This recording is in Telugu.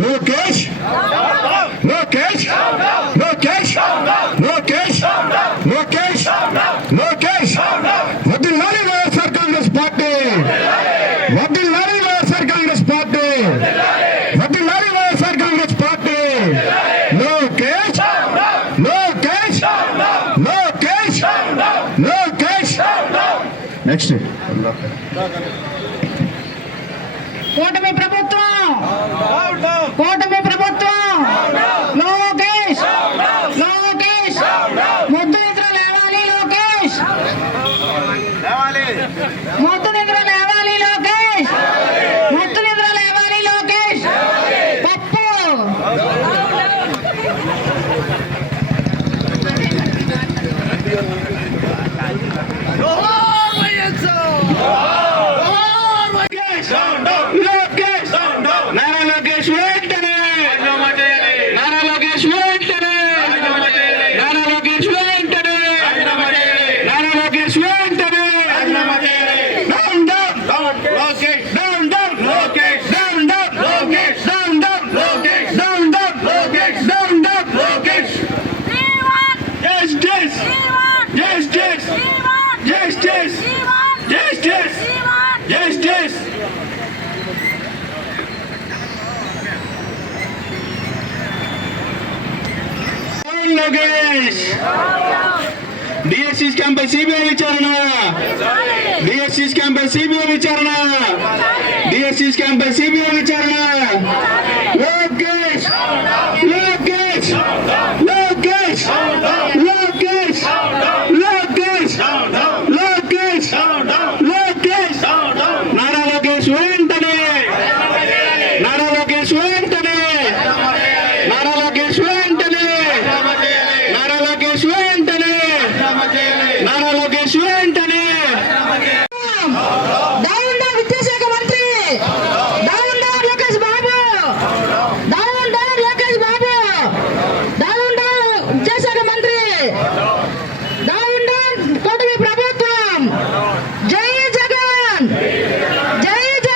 లోకేష్ లోకేష్ లోకేష్ లోకేష్ లోకేష్ లోకేష్ వదిలాలి వైఎస్ఆర్ కాంగ్రెస్ పార్టీ, వదిలాలి వైఎస్ఆర్ కాంగ్రెస్ పార్టీ, వదిలాలి YSR Congress party. Lokesh Lokesh Lokesh Lokesh. Next కూటమి ప్రభుత్వం, కూటమి ప్రభుత్వం. లోకేష్ లోకేష్ ముద్దు నిద్ర లేవాలి లోకేష్, ముద్దు నిద్ర లేవాలి లోకేష్, ముద్దు నిద్ర లేవాలి లోకేష్. పప్పు డిఎస్సి స్కామ్ పై సిబిఐ విచారణ, డిఎస్సి స్కామ్ పై సిబిఐ విచారణ, డిఎస్సి స్కామ్ పై సిబిఐ విచారణ. లోకేష్ లోకేష్ లోకేష్ లోకేష్ లోకేష్ లోకేష్ లోకేష్. నారా లోకేష్ వెంటనే, నారా లోకేష్ వెంటనే, నారా లోకేష్ వెంటనే, నారా లోకేష్ వెంటనే, నారా లోకేష్ వెంటనే. డౌన్ డౌన్ విద్యాశాఖ మంత్రి, down down Lokesh Babu, down down Lokesh Babu, down down విద్యాశాఖ మంత్రి, డౌన్ డౌన్ కూటమి ప్రభుత్వం. జై జగన్, జై జగన్.